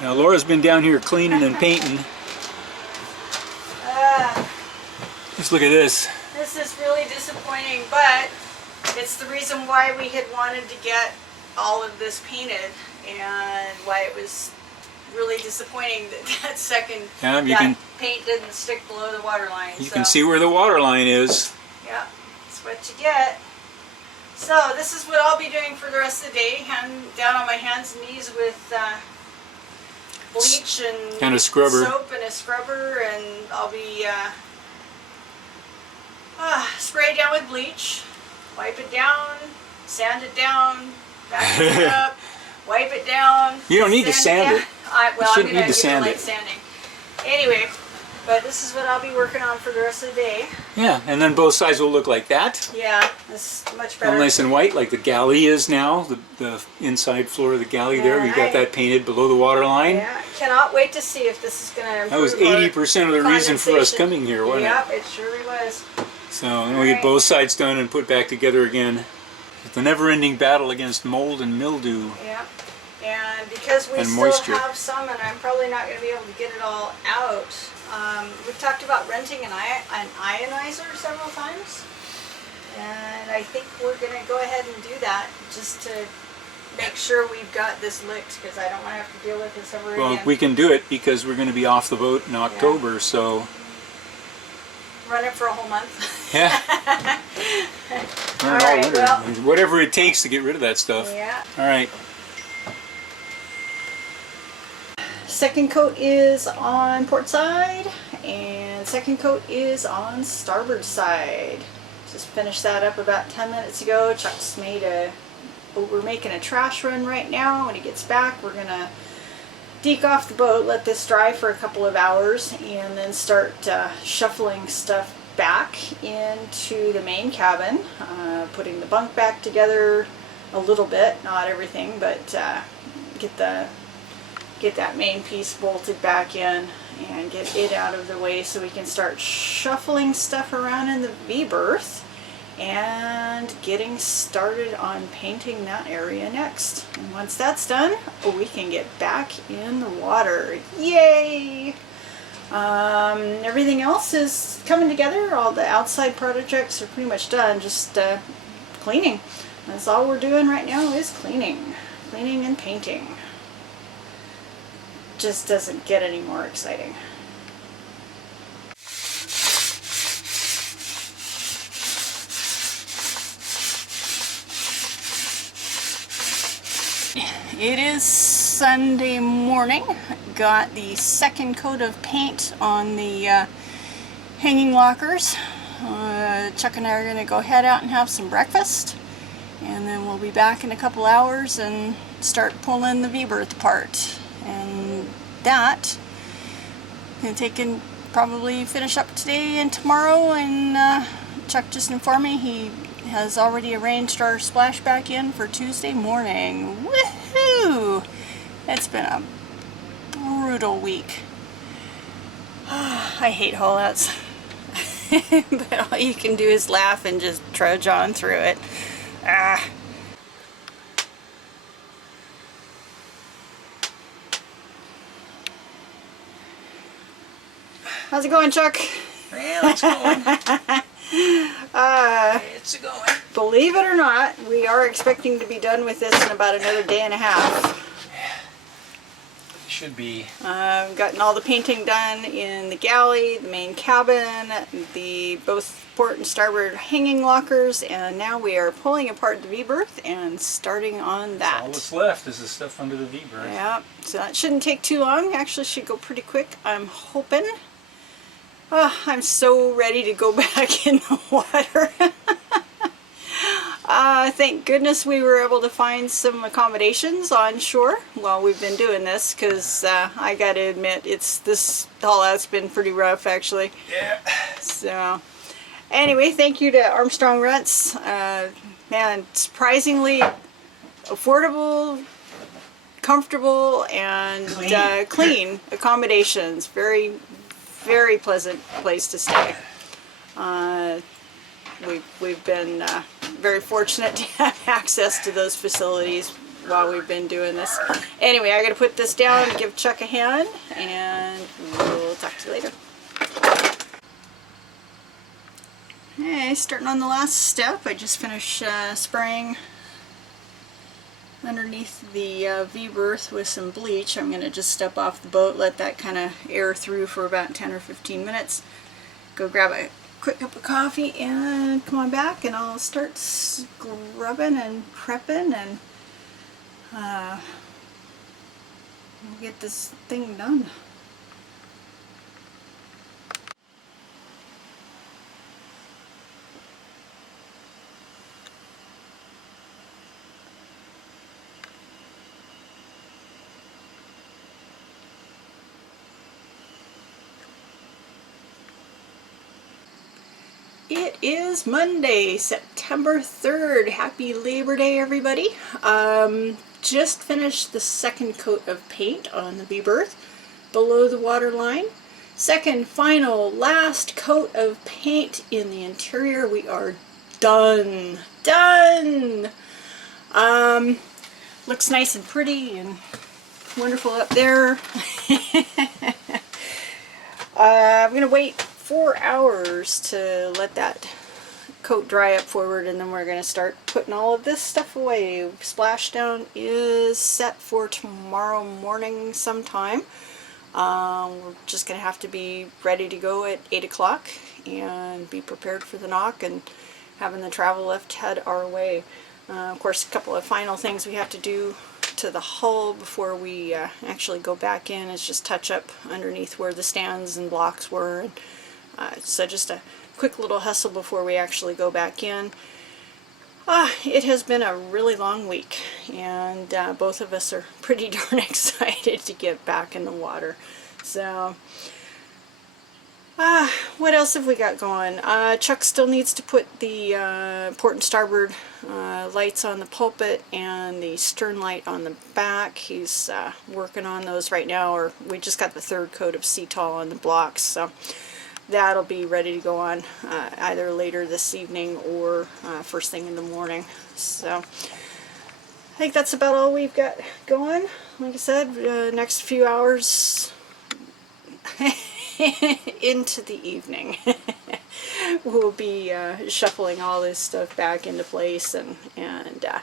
Now Laura's been down here cleaning and painting. Just look at this. This is really disappointing, but it's the reason why we had wanted to get all of this painted and why it was really disappointing that that second paint didn't stick below the water line. You can see where the water line is. Yeah, that's what you get. So this is what I'll be doing for the rest of the day, down on my hands and knees with bleach and a scrubber. Soap and a scrubber, and I'll be spray down with bleach, wipe it down, sand it down, vacuum it up, wipe it down. You don't need to sand it. Well, you shouldn't need to sand it. Sanding. Anyway, but this is what I'll be working on for the rest of the day. Yeah, and then both sides will look like that. Yeah, it's much better. All nice and white, like the galley is now. The inside floor of the galley there. We got that painted below the water line. Yeah, cannot wait to see if this is going to improve. That was 80% of the reason for us coming here, wasn't it? Yep, it surely was. So then we get both sides done and put back together again. It's the never-ending battle against mold and mildew. Yeah, and because we still have some, and I'm probably not going to be able to get it all out. We've talked about renting an ionizer several times, and I think we're going to go ahead and do that just to make sure we've got this licked, because I don't want to have to deal with this ever again. Well, we can do it because we're going to be off the boat in October, so... Run it for a whole month. Yeah. Run it all winter. Well, whatever it takes to get rid of that stuff. Yeah. All right. Second coat is on port side, and second coat is on starboard side. Just finished that up about 10 minutes ago. Chuck's we're making a trash run right now. When he gets back, we're gonna deke off the boat, let this dry for a couple of hours, and then start shuffling stuff back into the main cabin, putting the bunk back together a little bit, not everything, but get that main piece bolted back in and get it out of the way so we can start shuffling stuff around in the V-berth and getting started on painting that area next. And once that's done, we can get back in the water. Yay! Everything else is coming together. All the outside projects are pretty much done. Just cleaning. That's all we're doing right now is cleaning. Cleaning and painting. Just doesn't get any more exciting. It is Sunday morning. Got the second coat of paint on the hanging lockers. Chuck and I are going to go head out and have some breakfast, and then we'll be back in a couple hours and start pulling the V-berth apart. And that going to take and probably finish up today and tomorrow. And Chuck just informed me he has already arranged our splashback in for Tuesday morning. Woohoo! It's been a brutal week. I hate haul-outs. But all you can do is laugh and just trudge on through it. How's it going, Chuck? Well, it's going. It's going. Believe it or not, we are expecting to be done with this in about another day and a half. Should be. Gotten all the painting done in the galley, the main cabin, both port and starboard hanging lockers, and now we are pulling apart the V-berth and starting on that. All that's left is the stuff under the V-berth. Yeah, so that shouldn't take too long. Actually, should go pretty quick, I'm hoping. I'm so ready to go back in the water. Thank goodness we were able to find some accommodations on shore while we've been doing this, because I gotta admit, this haul-out's been pretty rough, actually. Yeah. So, anyway, thank you to Armstrong Rents. Man, surprisingly affordable, comfortable, and clean accommodations. Very, very pleasant place to stay. We've been very fortunate to have access to those facilities. while we've been doing this. Anyway, I gotta put this down, give Chuck a hand, and we'll talk to you later. Okay, starting on the last step, I just finished spraying underneath the V-berth with some bleach. I'm going to just step off the boat, let that kind of air through for about 10 or 15 minutes. Go grab a quick cup of coffee and come on back, and I'll start scrubbing and prepping, and we'll get this thing done. It is Monday, September 3rd. Happy Labor Day, everybody. Just finished the second coat of paint on the V-berth below the water line. Second, final, last coat of paint in the interior. We are done. Done! Looks nice and pretty and wonderful up there. I'm going to wait 4 hours to let that coat dry up forward, and then we're going to start putting all of this stuff away. Splashdown is set for tomorrow morning sometime. We're just going to have to be ready to go at 8 o'clock and be prepared for the knock and having the travel lift head our way. Of course, a couple of final things we have to do to the hull before we actually go back in is just touch up underneath where the stands and blocks were. And, so just a quick little hustle before we actually go back in. It has been a really long week, and both of us are pretty darn excited to get back in the water. So, what else have we got going? Chuck still needs to put the port and starboard lights on the pulpit and the stern light on the back. He's working on those right now, or we just got the third coat of Cetal on the blocks, so that'll be ready to go on either later this evening or first thing in the morning. So I think that's about all we've got going. Like I said, next few hours into the evening we'll be shuffling all this stuff back into place, and as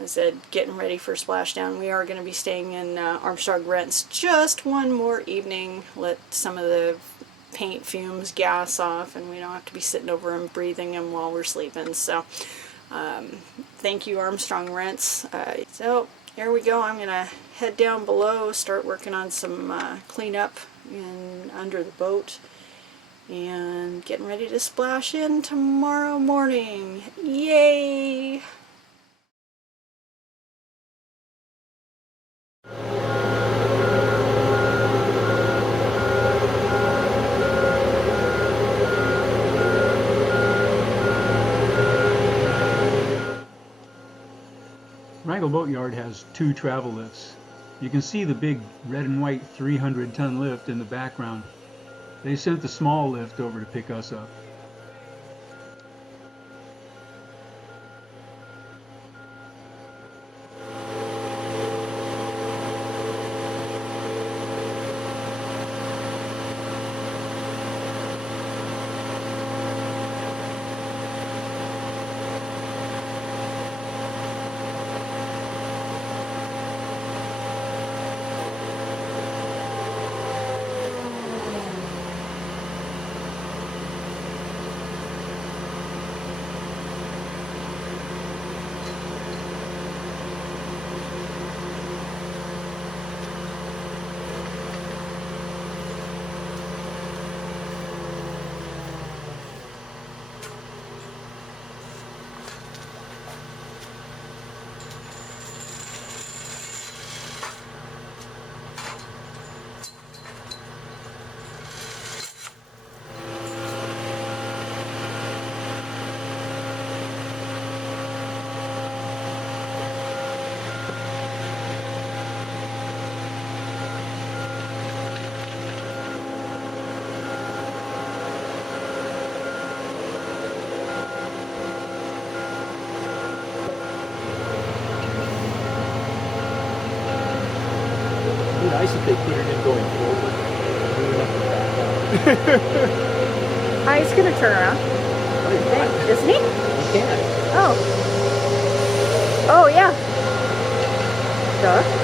I said, getting ready for splashdown. We are going to be staying in Armstrong Rents just one more evening, let some of the paint fumes gas off, and we don't have to be sitting over and breathing them while we're sleeping. So thank you, Armstrong Rents. So here we go. I'm gonna head down below, start working on some cleanup in under the boat, and getting ready to splash in tomorrow morning. Yay! Wrangell Boatyard has 2 travel lifts. You can see the big red and white 300-ton lift in the background. They sent the small lift over to pick us up. He's gonna turn around. Oh, he's not. Isn't he? He can. Oh. Oh yeah. Duh.